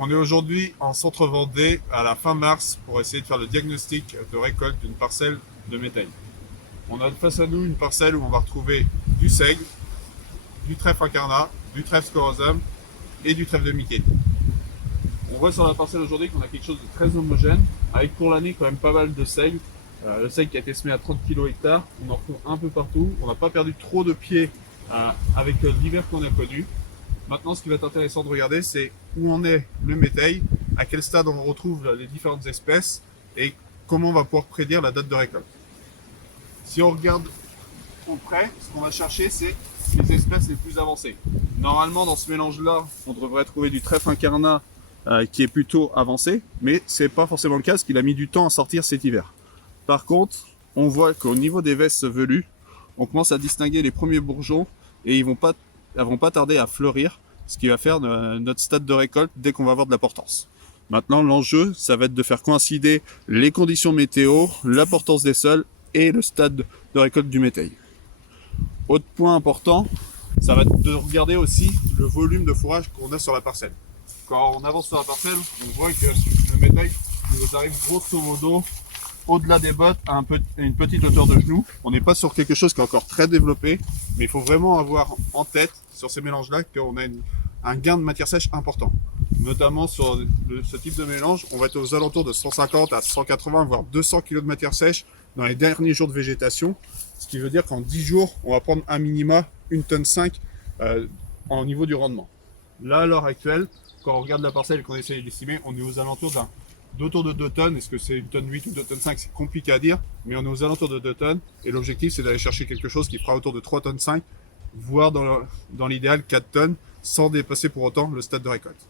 On est aujourd'hui en centre Vendée à la fin mars pour essayer de faire le diagnostic de récolte d'une parcelle de méthane. On a face à nous une parcelle où on va retrouver du seigle, du trèfle incarnat, du trèfle scorosum et du trèfle de Mickey. On voit sur la parcelle aujourd'hui qu'on a quelque chose de très homogène, avec pour l'année quand même pas mal de seigle. Le seigle qui a été semé à 30 kg hectare, on en retrouve un peu partout. On n'a pas perdu trop de pieds avec l'hiver qu'on a connu. Maintenant, ce qui va être intéressant de regarder, c'est où en est le métail, à quel stade on retrouve les différentes espèces et comment on va pouvoir prédire la date de récolte. Si on regarde au près, ce qu'on va chercher, c'est les espèces les plus avancées. Normalement, dans ce mélange-là, on devrait trouver du trèfle incarnat qui est plutôt avancé, mais c'est pas forcément le cas parce qu'il a mis du temps à sortir cet hiver. Par contre, on voit qu'au niveau des vesses velues, on commence à distinguer les premiers bourgeons et ils vont pas tarder à fleurir, ce qui va faire notre stade de récolte dès qu'on va avoir de la portance. Maintenant, l'enjeu, ça va être de faire coïncider les conditions météo, la portance des sols et le stade de récolte du métail. Autre point important, ça va être de regarder aussi le volume de fourrage qu'on a sur la parcelle. Quand on avance sur la parcelle, on voit que le métail nous arrive grosso modo au-delà des bottes à une petite hauteur de genou. On n'est pas sur quelque chose qui est encore très développé, mais il faut vraiment avoir en tête sur ces mélanges-là qu'on a un gain de matière sèche important. Notamment sur ce type de mélange, on va être aux alentours de 150 à 180 voire 200 kg de matière sèche dans les derniers jours de végétation, ce qui veut dire qu'en 10 jours, on va prendre un minima 1,5 tonne au niveau du rendement. Là, à l'heure actuelle, quand on regarde la parcelle et qu'on essaie d'estimer, on est aux alentours d'autour de 2 tonnes. Est-ce que c'est 1,8 tonne ou 2,5 tonnes? C'est compliqué à dire, mais on est aux alentours de 2 tonnes. Et l'objectif, c'est d'aller chercher quelque chose qui fera autour de 3,5 tonnes, voire dans l'idéal 4 tonnes, sans dépasser pour autant le stade de récolte.